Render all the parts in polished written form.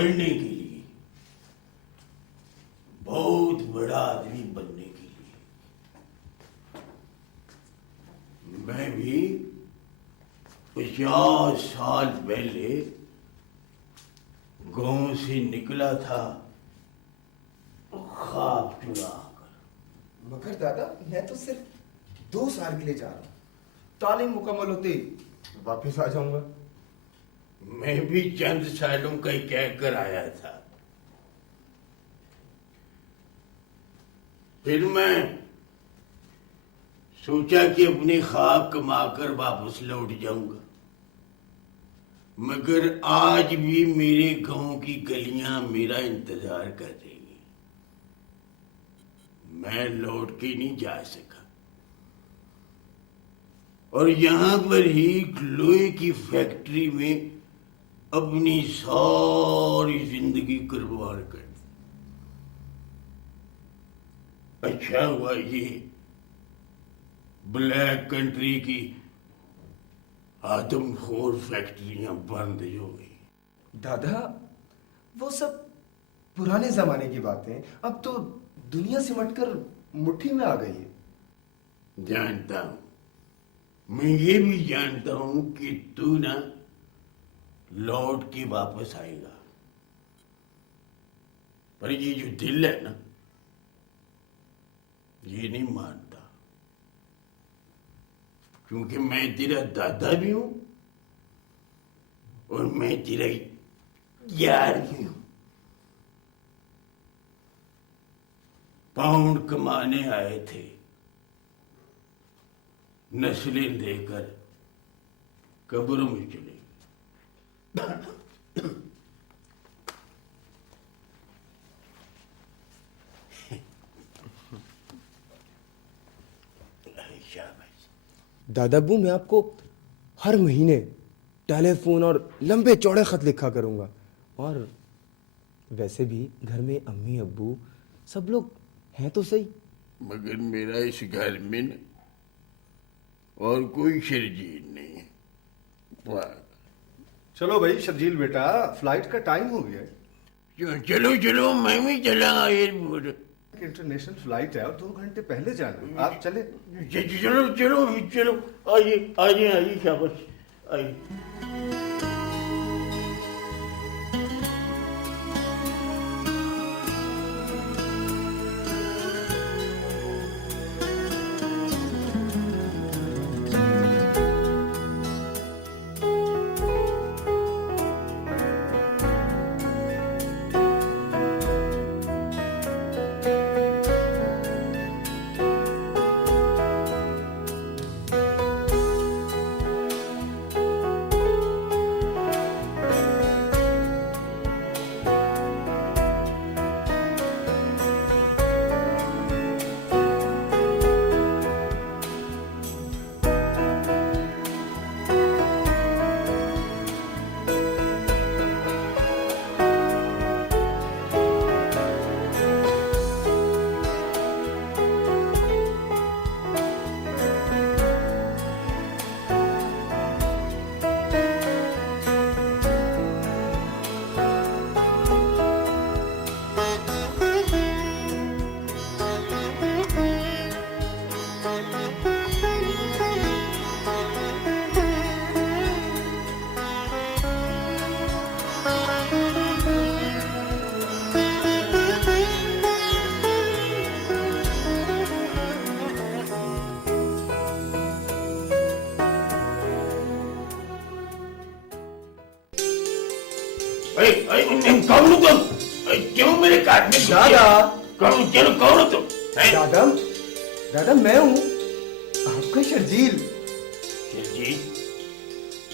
बढ़ने के लिए, बहुत बड़ा आदमी बनने के लिए। मैं भी 50 साल पहले गांव से निकला था ख्वाब चुरा कर। मगर दादा, मैं तो सिर्फ 2 साल के लिए जा रहा हूँ। तालीम मुकम्मल होते ही वापस आ जाऊंगा। मैं भी चंद सालों का ही कहकर आया था। फिर मैं सोचा कि अपने ख्वाब कमाकर वापस लौट जाऊंगा, मगर आज भी मेरे गांव की गलियां मेरा इंतजार कर रही हैं। मैं लौट के नहीं जा सका और यहां पर ही एक लोहे की फैक्ट्री में अपनी सारी जिंदगी कुर्बान कर दी। अच्छा हुआ ये ब्लैक कंट्री की आदमखोर फैक्ट्रियां बंद हो गई। दादा, वो सब पुराने जमाने की बातें, अब तो दुनिया सिमटकर मुट्ठी में आ गई है। जानता हूं, मैं ये भी जानता हूं कि तू ना लौट के वापस आएगा, पर ये जो दिल है ना, ये नहीं मानता, क्योंकि मैं तेरा दादा भी हूं और मैं तेरा यार भी हूं। पाउंड कमाने आए थे, नस्लें देकर कब्रों में चले। दादाबू, मैं आपको हर महीने टेलीफोन और लंबे चौड़े खत लिखा करूंगा। और वैसे भी घर में अम्मी अब्बू सब लोग हैं तो सही। मगर मेरा इस घर में न और कोई शर्जील नहीं है। चलो भाई शर्जील बेटा, फ्लाइट का टाइम हो गया है। चलो चलो, मैं भी चला एयरपोर्ट। इंटरनेशनल फ्लाइट है और 2 घंटे पहले जाना है। आप चले? चलो चलो चलो, आइए आइए आइए, शाबाश आइए। कौन हो तुम? क्यों मेरे काट में? दादा, कौन? चलो कौन हो तुम? दादा, दादा मैं हूँ आपका शर्जील। शर्जील?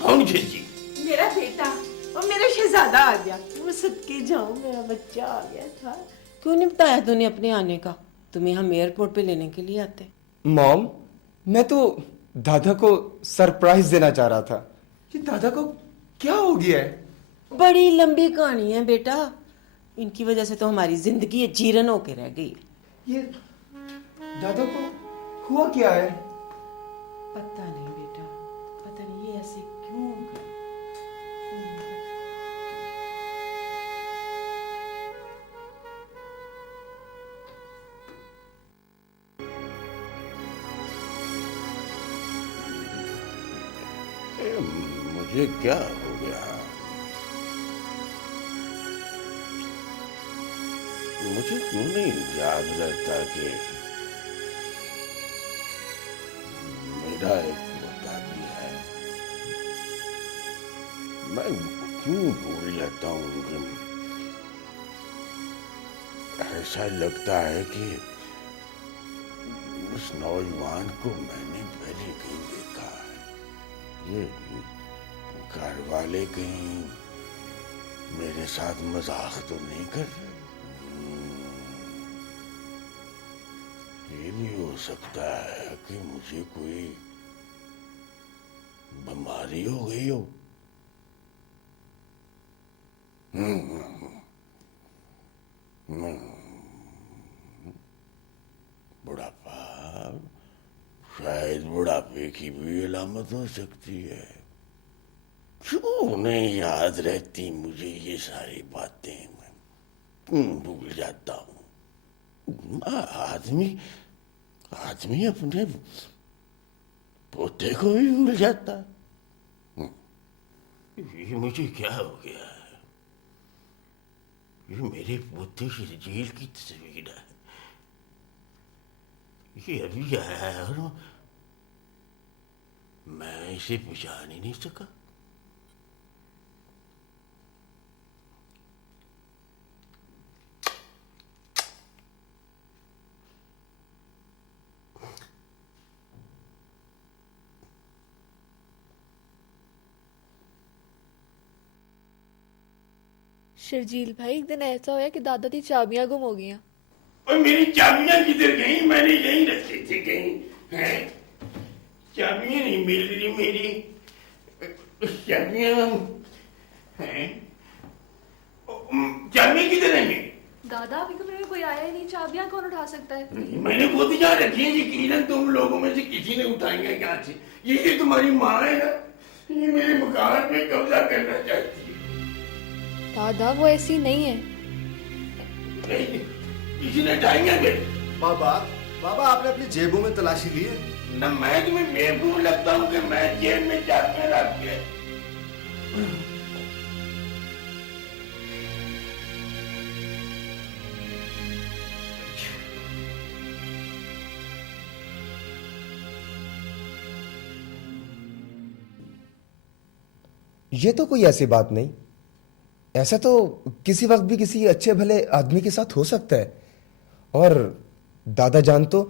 कौन शर्जील? मेरा बेटा और मेरा शहजादा आ गया। मैं सदके जाऊं, मेरा बच्चा आ गया था। क्यों नहीं बताया तूने अपने आने का? तुम्हें हम एयरपोर्ट पे लेने के लिए आते। मॉम, मैं तो दादा को सरप्राइज देना चाह रहा था। ये दादा को क्या हो गया है? बड़ी लंबी कहानी है बेटा, इनकी वजह से तो हमारी जिंदगी जीर्ण होके रह गई। ये दादा को हुआ क्या है? पता नहीं बेटा, पता नहीं ये ऐसे क्यों गए। मुझे क्या हो गया? मुझे क्यों नहीं याद रहता कि मेरा एक पोता भी है? मैं क्यों भूल जाता हूँ कि ऐसा लगता है कि उस नौजवान को मैंने पहले कहीं देखा है। ये घर वाले कहीं मेरे साथ मजाक तो नहीं कर रहे? ये भी हो सकता है कि मुझे कोई बीमारी हो गई हो। बुढ़ापा शायद बुढ़ापे की भी अलामत हो सकती है। क्यों नहीं याद रहती मुझे ये सारी बातें? मैं क्यों भूल जाता हूँ? आदमी आदमी अपने पोते को भी भूल जाता है। ये मुझे क्या हो गया है? ये मेरे पोते शर्जील की तस्वीर है। ये अभी आया है और मैं इसे पहचान ही नहीं सका। शर्जील भाई, एक दिन ऐसा होया कि दादा की चाबियां गुम हो गई। और मेरी चाबियां किधर गई? मैंने यहीं रखी थी कहीं। हैं? चाबियां नहीं मिल रही मेरी। चाबियां हैं? चाबियां किधर है मेरी? दादा, अभी कमरे में कोई आया ही नहीं, चाबियां कौन उठा सकता है? नहीं, मैंने खुद यहाँ रखी है। यकीनन तुम लोगों में से किसी ने उठाई है यहाँ से। ये तुम्हारी माँ है ना? ये मेरे मकान पे कब्जा करना चाहती है। दादा, वो ऐसी नहीं है। नहीं, किसी ने उठाई है मेरे। बाबा, बाबा आपने अपनी जेबों में तलाशी ली है? न मैं तुम्हें बेवकूफ लगता हूँ कि मैं जेब में चाबियां रख के। ये तो कोई ऐसी बात नहीं। ऐसा तो किसी वक्त भी किसी अच्छे भले आदमी के साथ हो सकता है। और दादा जान तो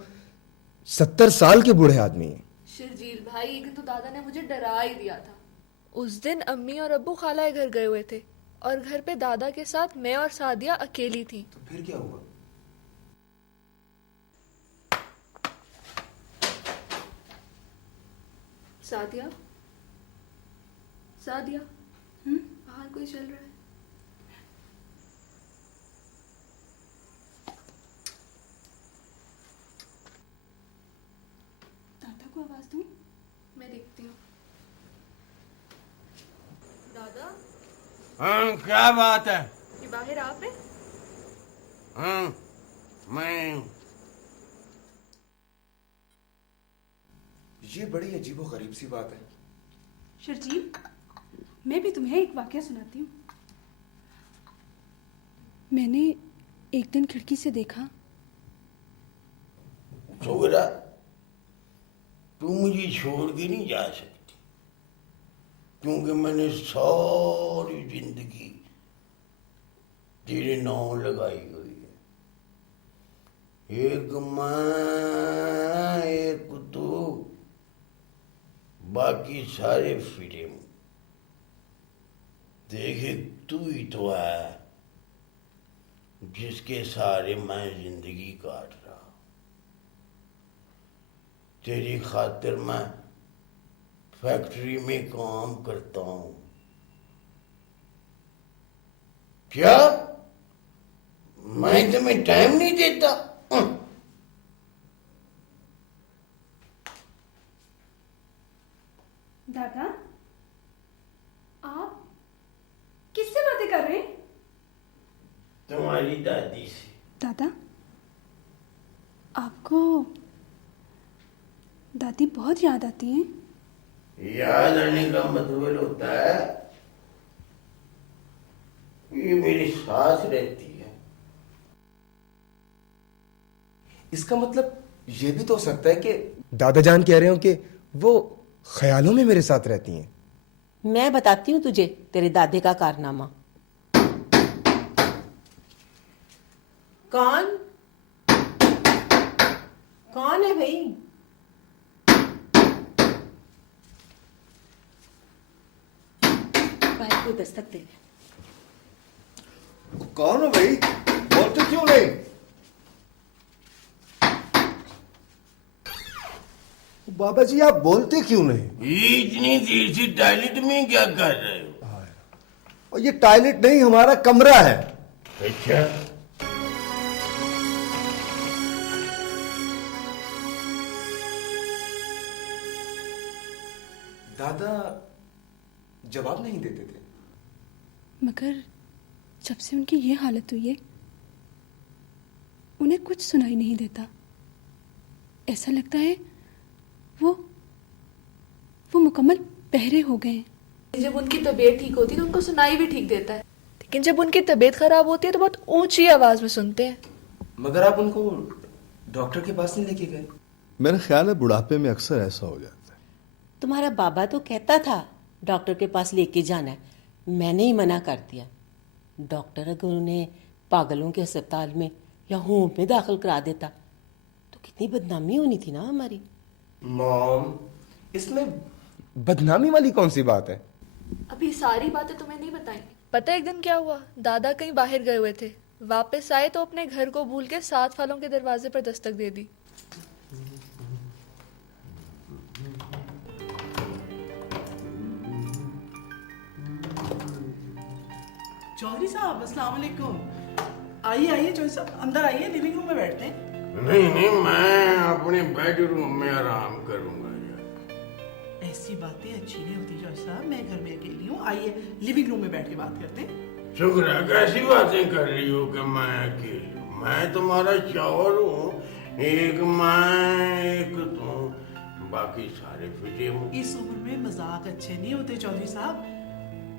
70 साल के बूढ़े आदमी हैं। शर्जील भाई, एक दिन तो दादा ने मुझे डरा ही दिया था। उस दिन अम्मी और अब्बू खाला के घर गए हुए थे और घर पे दादा के साथ मैं और सादिया अकेली थी। तो फिर क्या हुआ? सादिया, सादिया, बाहर कोई चल रहा है? दादा को आवाज दूं? मैं देखती हूँ। दादा, हाँ, क्या बात है? ये बाहर आप हैं? हाँ, मैं ये बड़ी अजीबो-गरीब सी बात है। शर्जील, मैं भी तुम्हें एक वाकया सुनाती हूँ। मैंने एक दिन खिड़की से देखा। छोकरा, तू मुझे छोड़ के नहीं जा सकती, क्योंकि मैंने सारी जिंदगी तेरे नाम लगाई हुई है। एक माँ, एक तू, बाकी सारे फिरे। देखे, तू ही तो है जिसके सहारे मैं जिंदगी काट रहा। तेरी खातिर मैं फैक्ट्री में काम करता हूं। क्या मैं तुम्हें टाइम नहीं देता? दादा, आप किससे बातें कर रहे हैं? तुम्हारी दादी से। दादा, आपको दादी बहुत याद आती हैं। याद आने का मतलब होता है ये मेरी सास रहती है। इसका मतलब ये भी तो हो सकता है कि दादाजान कह रहे हो कि वो ख्यालों में मेरे साथ रहती हैं। मैं बताती हूँ तुझे तेरे दादे का कारनामा। कौन कौन है भाई? भाई को दस्तक दे। कौन हो भाई? बोलते क्यों नहीं? बाबा जी आप बोलते क्यों नहीं? ये इतनी देर से टॉयलेट में क्या कर रहे हो? और ये टॉयलेट नहीं हमारा कमरा है। अच्छा, दादा जवाब नहीं देते थे। मगर जब से उनकी ये हालत हुई है उन्हें कुछ सुनाई नहीं देता। ऐसा लगता है वो मुकम्मल बहरे हो गए हैं। जब उनकी तबीयत ठीक होती है तो उनको सुनाई भी ठीक देता है, लेकिन जब उनकी तबीयत खराब होती है तो बहुत ऊंची आवाज में सुनते हैं। मगर आप उनको डॉक्टर के पास नहीं लेके गए? मेरा ख्याल है बुढ़ापे में अक्सर ऐसा हो जाता है। तुम्हारा बाबा तो कहता था डॉक्टर के पास लेके जाना है, मैंने ही मना कर दिया। डॉक्टर अगर उन्हें पागलों के अस्पताल में या होम में दाखिल करा देता तो कितनी बदनामी होनी थी ना हमारी। मॉम, इसमें बदनामी वाली कौन सी बात है? अभी सारी बातें तुम्हें नहीं बताएंगे। पता है एक दिन क्या हुआ? दादा कहीं बाहर गए हुए थे, वापस आए तो अपने घर को भूल के 7 फलों के दरवाजे पर दस्तक दे दी। चौधरी साहब अस्सलाम वालेकुम। आइए आइए चौधरी साहब, अंदर आइए, लिविंग रूम में बैठते हैं। नहीं, मैं अपने बेडरूम में आराम करूंगा यार। ऐसी बातें अच्छी नहीं होती चौधरी साहब, मैं घर में अकेली हूँ। आइए लिविंग रूम में बैठ के बात करते हैं। शुक्र है, कैसी बातें कर रही हो कि मैं अकेली हूँ? मैं तुम्हारा शौहर हूँ, एक मैं एक तुम, बाकी सारे फिटे हूँ। इस उम्र में मजाक अच्छे नहीं होते चौधरी साहब,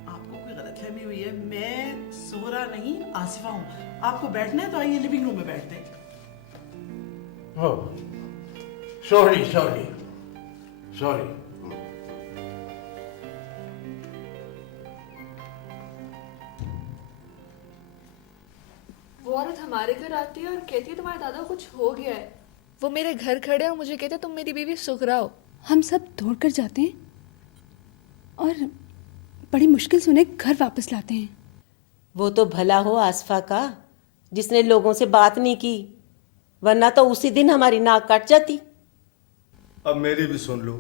आपको कोई गलतफहमी हुई है। मैं सोहरा नहीं आसिफा हूँ। आपको बैठना है तो आइए लिविंग रूम में बैठते हैं। Sorry sorry sorry. वो औरत हमारे घर आती है और कहती है तुम्हारे दादा को कुछ हो गया है। वो मेरे घर खड़े हैं और मुझे कहते हैं तुम मेरी बीवी सुखरा हो। हम सब दौड़कर जाते हैं और बड़ी मुश्किल से उन्हें घर वापस लाते हैं। वो तो भला हो आसफा का जिसने लोगों से बात नहीं की, वरना तो उसी दिन हमारी नाक कट जाती। अब मेरी भी सुन लो।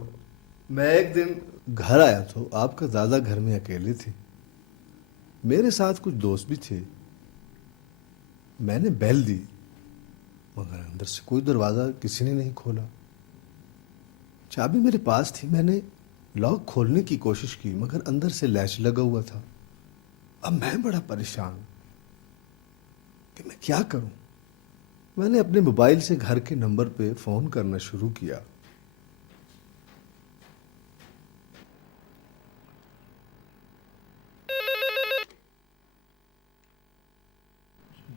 मैं एक दिन घर आया तो आपका दादा घर में अकेले थे, मेरे साथ कुछ दोस्त भी थे। मैंने बेल दी मगर अंदर से कोई दरवाजा किसी ने नहीं खोला। चाबी मेरे पास थी, मैंने लॉक खोलने की कोशिश की मगर अंदर से लैच लगा हुआ था। अब मैं बड़ा परेशान कि मैं क्या करूं। मैंने अपने मोबाइल से घर के नंबर पे फोन करना शुरू किया।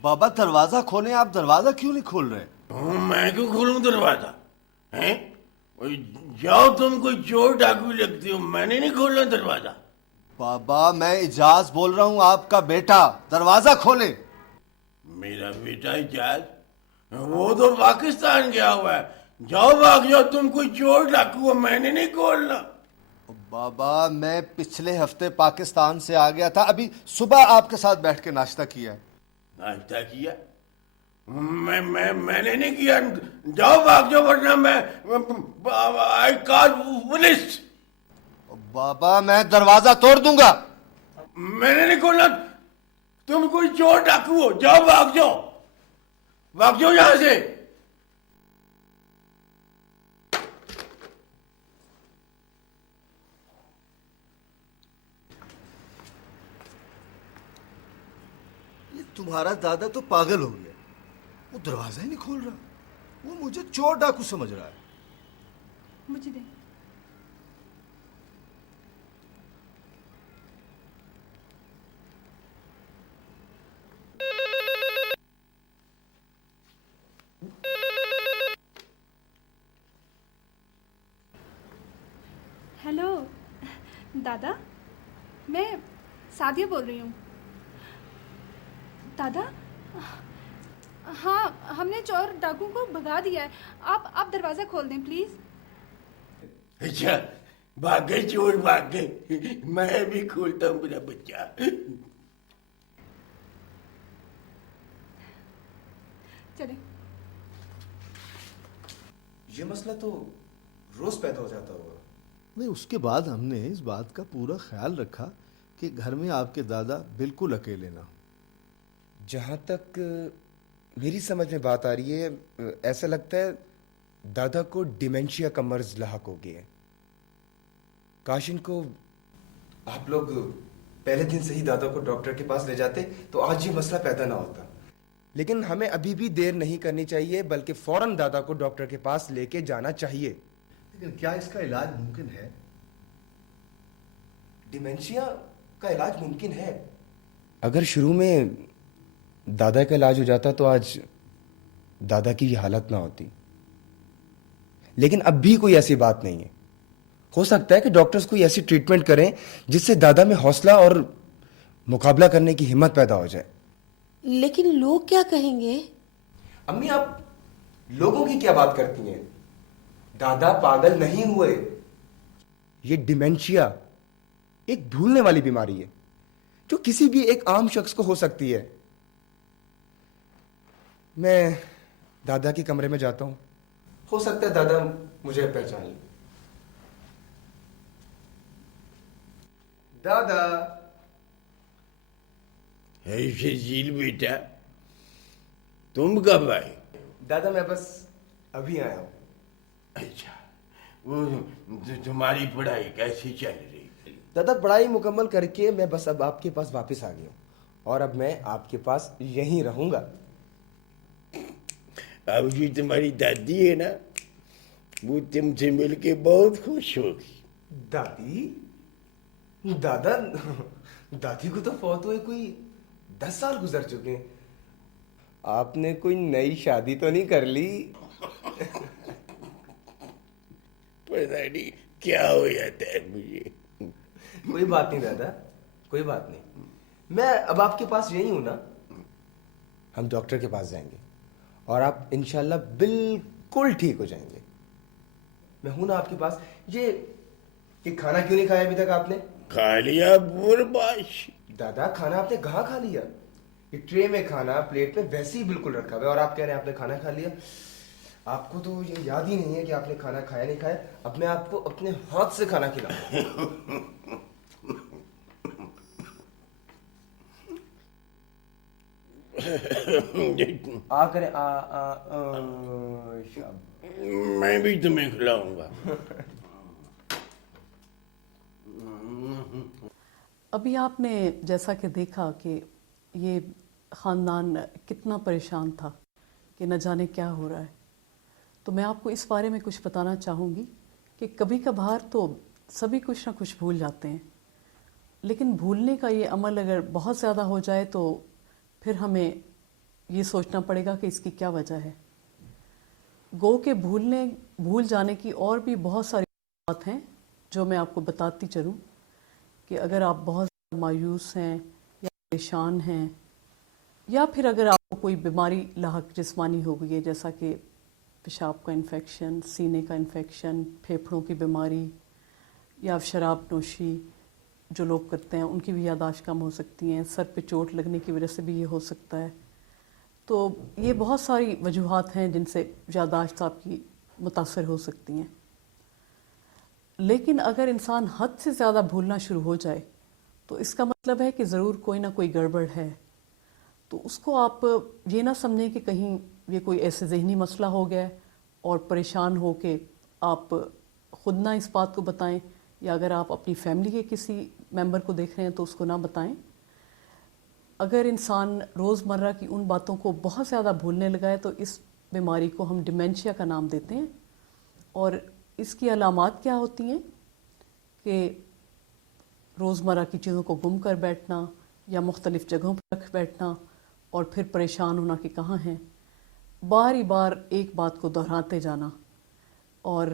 बाबा दरवाजा खोले, आप दरवाजा क्यों नहीं खोल रहे? मैं क्यों खोलूं दरवाजा? हैं? जाओ, तुम कोई चोर डाकू लगती हो, मैंने नहीं खोलना दरवाजा। बाबा मैं इजाज बोल रहा हूं, आपका बेटा, दरवाजा खोले। मेरा बेटा इजाज? वो तो पाकिस्तान गया हुआ है। जाओ, भाग जाओ, तुम कोई चोर डाकू हो, मैंने नहीं खोलना। बाबा मैं पिछले हफ्ते पाकिस्तान से आ गया था, अभी सुबह आपके साथ बैठ के नाश्ता किया है। नाश्ता किया? मैंने नहीं किया। जाओ, भाग जाओ, वरना मैं आई कॉल पुलिस। बाबा मैं दरवाजा तोड़ दूंगा। मैंने नहीं खोलना। तुम कोई चोर डाकू हो, जाओ, भाग जाओ, भाग जाओ यहां से। ये तुम्हारा दादा तो पागल हो गया, वो दरवाजा ही नहीं खोल रहा। वो मुझे चोर डाकू समझ रहा है। मुझे दे। दादा, मैं सादिया बोल रही हूँ। दादा, हाँ, हमने चोर डाकू को भगा दिया है। आप दरवाज़ा खोल दें प्लीज़। अच्छा, भाग गए चोर, भाग गए। मैं भी खोलता हूँ मेरा बच्चा। चले। ये मसला तो रोज पैदा हो जाता होगा। नहीं, उसके बाद हमने इस बात का पूरा ख्याल रखा कि घर में आपके दादा बिल्कुल अकेले ना हो। जहाँ तक मेरी समझ में बात आ रही है, ऐसा लगता है दादा को डिमेंशिया का मर्ज लाहक हो गया है। काश इनको आप लोग पहले दिन से ही दादा को डॉक्टर के पास ले जाते तो आज ये मसला पैदा ना होता। लेकिन हमें अभी भी देर नहीं करनी चाहिए, बल्कि फौरन दादा को डॉक्टर के पास लेके जाना चाहिए। लेकिन क्या इसका इलाज मुमकिन है? डिमेंशिया का इलाज मुमकिन है। अगर शुरू में दादा का इलाज हो जाता तो आज दादा की ये हालत ना होती। लेकिन अब भी कोई ऐसी बात नहीं है। हो सकता है कि डॉक्टर्स कोई ऐसी ट्रीटमेंट करें जिससे दादा में हौसला और मुकाबला करने की हिम्मत पैदा हो जाए। लेकिन लोग क्या कहेंगे? अम्मी, आप लोगों की क्या बात करती हैं? दादा पागल नहीं हुए। ये डिमेंशिया एक भूलने वाली बीमारी है जो किसी भी एक आम शख्स को हो सकती है। मैं दादा के कमरे में जाता हूं, हो सकता है दादा मुझे पहचान ले। दादा। है शजील बेटा, तुम कब आए? दादा, मैं बस अभी आया हूं। अच्छा, वो तुम्हारी पढ़ाई कैसी चल रही? दादा, पढ़ाई मुकम्मल करके मैं बस अब आपके पास वापस आ गया हूं और अब मैं आपके पास यहीं रहूंगा। अब जी तुम्हारी दादी है ना, वो तुमसे मिलके बहुत खुश होगी। दादी? दादा, दादी को तो फौत हुए कोई 10 साल गुजर चुके हैं। आपने कोई नई शादी तो नहीं कर ली? पता नहीं क्या हो जाता है मुझे। कोई बात नहीं दादा, कोई बात नहीं। मैं अब आपके पास यही हूं ना। हम डॉक्टर के पास जाएंगे और आप इंशाल्लाह बिल्कुल ठीक हो जाएंगे। मैं हूं ना आपके पास। ये खाना क्यों नहीं खाया अभी तक आपने? खा लिया बुरबाश। दादा, खाना आपने कहाँ खा लिया? ये ट्रे में खाना प्लेट में वैसे ही बिल्कुल रखा हुआ है और आप कह रहे हैं आपने खाना खा लिया। आपको तो ये याद ही नहीं है कि आपने खाना खाया नहीं खाया। अब मैं आपको अपने हाथ से खाना खिलाऊंगा। आ करें मैं भी तुम्हें खिलाऊंगा। अभी आपने जैसा कि देखा कि ये ख़ानदान कितना परेशान था कि न जाने क्या हो रहा है, तो मैं आपको इस बारे में कुछ बताना चाहूँगी कि कभी कभार तो सभी कुछ ना कुछ भूल जाते हैं, लेकिन भूलने का ये अमल अगर बहुत ज़्यादा हो जाए तो फिर हमें ये सोचना पड़ेगा कि इसकी क्या वजह है। गो के भूल जाने की और भी बहुत सारी बात हैं जो मैं आपको बताती चलूँ कि अगर आप बहुत मायूस हैं या परेशान हैं या फिर अगर आपको कोई बीमारी लाहक जिस्मानी हो गई है, जैसा कि पेशाब का इन्फेक्शन, सीने का इन्फेक्शन, फेफड़ों की बीमारी या शराब नोशी जो लोग करते हैं उनकी भी यादाश्त कम हो सकती हैं, सर पे चोट लगने की वजह से भी ये हो सकता है। तो ये बहुत सारी वजूहात हैं जिनसे यादाश्त आपकी मुतासर हो सकती हैं। लेकिन अगर इंसान हद से ज़्यादा भूलना शुरू हो जाए तो इसका मतलब है कि ज़रूर कोई ना कोई गड़बड़ है। तो उसको आप ये ना समझें कि कहीं ये कोई ऐसे जहनी मसला हो गया है और परेशान हो के आप ख़ुद ना इस बात को बताएं, या अगर आप अपनी फैमिली के किसी मेंबर को देख रहे हैं तो उसको ना बताएं। अगर इंसान रोज़मर्रा की उन बातों को बहुत ज़्यादा भूलने लगा है तो इस बीमारी को हम डिमेंशिया का नाम देते हैं। और इसकी अलामात क्या होती हैं कि रोज़मर्रा की चीज़ों को गुम कर बैठना या मुख्तलिफ़ जगहों पर रख बैठना और फिर परेशान होना कि कहाँ हैं, बारी बार एक बात को दोहराते जाना। और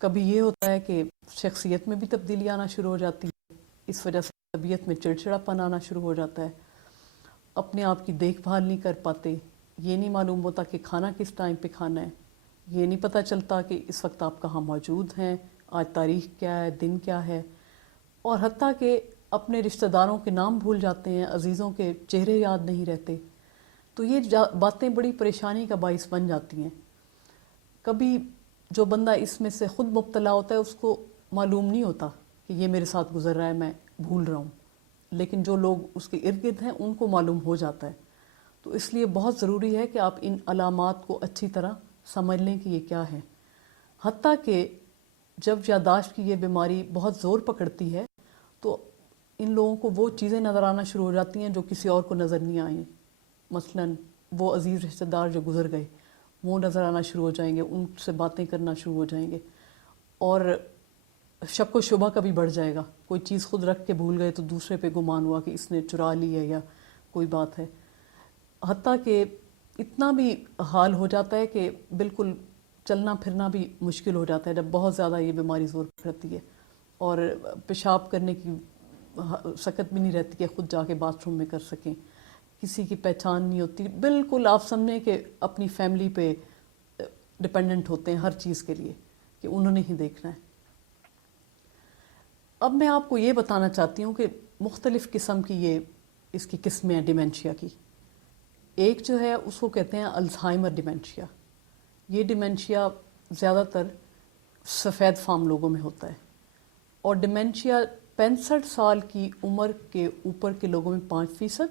कभी ये होता है कि शख्सियत में भी तब्दीली आना शुरू हो जाती है, इस वजह से तबीयत में चिड़चिड़ापन आना शुरू हो जाता है, अपने आप की देखभाल नहीं कर पाते, ये नहीं मालूम होता कि खाना किस टाइम पे खाना है, ये नहीं पता चलता कि इस वक्त आप कहाँ मौजूद हैं, आज तारीख क्या है, दिन क्या है, और हत्ता कि अपने रिश्तेदारों के नाम भूल जाते हैं, अजीज़ों के चेहरे याद नहीं रहते। तो ये बातें बड़ी परेशानी का बाइस बन जाती हैं। कभी जो बंदा इसमें से ख़ुद मुब्तला होता है उसको मालूम नहीं होता कि ये मेरे साथ गुजर रहा है, मैं भूल रहा हूँ, लेकिन जो लोग उसके इर्द गिर्द हैं उनको मालूम हो जाता है। तो इसलिए बहुत ज़रूरी है कि आप इन अलामात को अच्छी तरह समझ लें कि ये क्या है। हत्ता कि जब यादाश्त की ये बीमारी बहुत ज़ोर पकड़ती है तो इन लोगों को वो चीज़ें नज़र आना शुरू हो जाती हैं जो किसी और को नज़र नहीं आई। मसलन वो अजीज़ रिश्तेदार जो गुज़र गए वो नज़र आना शुरू हो जाएंगे, उनसे बातें करना शुरू हो जाएंगे, और शक व शुबा का भी बढ़ जाएगा। कोई चीज़ खुद रख के भूल गए तो दूसरे पे गुमान हुआ कि इसने चुरा ली है या कोई बात है। हत्ता कि इतना भी हाल हो जाता है कि बिल्कुल चलना फिरना भी मुश्किल हो जाता है जब बहुत ज़्यादा ये बीमारी ज़ोर पकड़ती है, और पेशाब करने की सकत भी नहीं रहती कि खुद जाके बाथरूम में कर सकें, किसी की पहचान नहीं होती। बिल्कुल आप समझें कि अपनी फैमिली पे डिपेंडेंट होते हैं हर चीज़ के लिए कि उन्होंने ही देखना है। अब मैं आपको ये बताना चाहती हूँ कि मुख्तलिफ़ किस्म की ये इसकी किस्में हैं डिमेंशिया की। एक जो है उसको कहते हैं अल्ज़ाइमर डिमेंशिया। ये डिमेंशिया ज़्यादातर सफ़ेद फार्म लोगों में होता है, और डिमेंशिया 65 साल की उम्र के ऊपर के लोगों में 5%,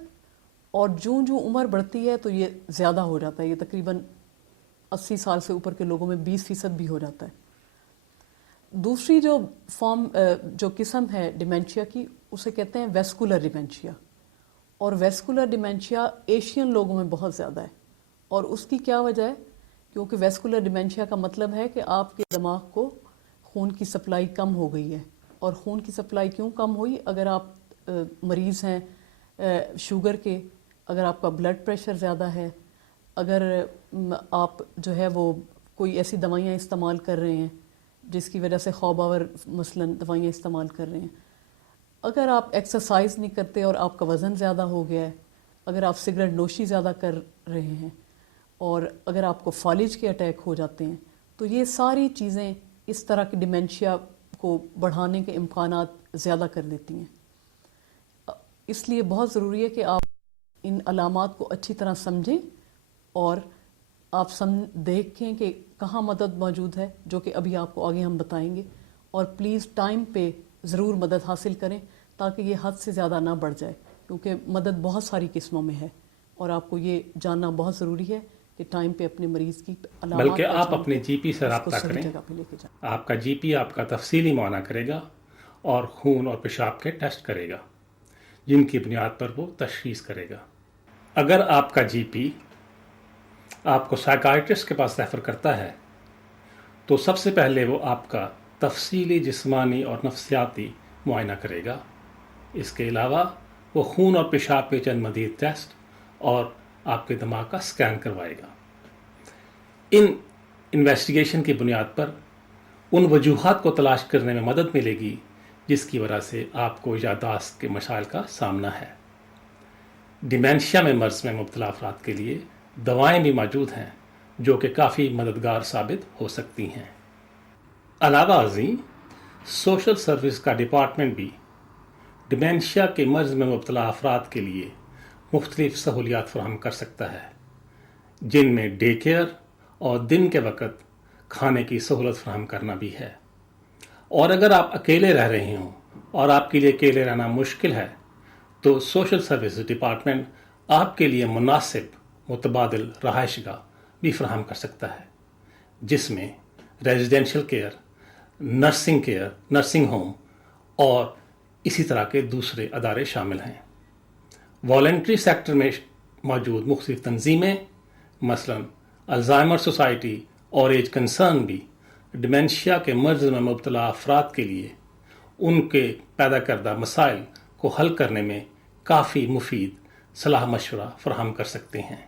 और जो जो उम्र बढ़ती है तो ये ज़्यादा हो जाता है, ये तकरीबन 80 साल से ऊपर के लोगों में 20% भी हो जाता है। दूसरी जो जो किस्म है डिमेंशिया की उसे कहते हैं वेस्कुलर डिमेंशिया, और वेस्कुलर डिमेंशिया एशियन लोगों में बहुत ज़्यादा है। और उसकी क्या वजह है? क्योंकि वेस्कुलर डिमेंशिया का मतलब है कि आपके दिमाग को खून की सप्लाई कम हो गई है। और खून की सप्लाई क्यों कम हुई? अगर आप मरीज़ हैं शुगर के, अगर आपका ब्लड प्रेशर ज़्यादा है, अगर आप जो है वो कोई ऐसी दवाइयाँ इस्तेमाल कर रहे हैं जिसकी वजह से खौबावर मसलन दवाइयाँ इस्तेमाल कर रहे हैं, अगर आप एक्सरसाइज नहीं करते और आपका वज़न ज़्यादा हो गया है, अगर आप सिगरेट नोशी ज़्यादा कर रहे हैं, और अगर आपको फालिज के अटैक हो जाते हैं, तो ये सारी चीज़ें इस तरह की डिमेंशिया को बढ़ाने के इम्कानात ज़्यादा कर देती हैं। इसलिए बहुत ज़रूरी है कि आप इन अलामात को अच्छी तरह समझें और आप देखें कि कहाँ मदद मौजूद है, जो कि अभी आपको आगे हम बताएंगे। और प्लीज़ टाइम पे ज़रूर मदद हासिल करें ताकि ये हद से ज़्यादा ना बढ़ जाए, क्योंकि मदद बहुत सारी किस्मों में है और आपको ये जानना बहुत ज़रूरी है कि टाइम पे अपने मरीज़ की अलामात, बल्कि आप अपने जीपी से रब्ता करें। आपका जीपी आपका तफसीली मुआयना करेगा और खून और पेशाब के टेस्ट करेगा, जिनकी बुनियाद पर वो तशख़ीस करेगा। अगर आपका जीपी आपको साइकाइट्रिस्ट के पास रेफ़र करता है तो सबसे पहले वो आपका तफसीली जिस्मानी और नफ्सियाती मुआयना करेगा। इसके अलावा वो खून और पेशाब के चंद मज़ीद टेस्ट और आपके दिमाग का स्कैन करवाएगा। इन इन्वेस्टिगेशन की बुनियाद पर उन वजूहात को तलाश करने में मदद मिलेगी जिसकी वजह से आपको यादाश्त के मसाइल का सामना है। डिमेंशिया में मर्ज़ में मुब्तला अफराद के लिए दवाएं भी मौजूद हैं जो कि काफ़ी मददगार साबित हो सकती हैं। अलावा अज़ीं सोशल सर्विस का डिपार्टमेंट भी डिमेंशिया के मर्ज़ में मुब्तला अफराद के लिए मुख्तलिफ सहूलियात फराहम कर सकता है, जिनमें डे केयर और दिन के वक़्त खाने की सहूलत फराहम करना भी है। और अगर आप अकेले रह रहे हों और आपके लिए अकेले रहना मुश्किल है तो सोशल सर्विस डिपार्टमेंट आपके लिए मुनासिब मुतबादिल रहायशगाह भी फराहम कर सकता है, जिसमें रेजिडेंशियल केयर, नर्सिंग होम और इसी तरह के दूसरे अदारे शामिल हैं। वॉलंटरी सेक्टर में मौजूद मुख्तलिफ तंजीमें मसलन अल्जाइमर सोसाइटी और एज कंसर्न भी डिमेंशिया के मर्ज में मुब्तला अफराद के लिए उनके पैदा करदा मसाइल को हल करने में काफ़ी मुफीद सलाह मशवरा फराहम कर सकते हैं।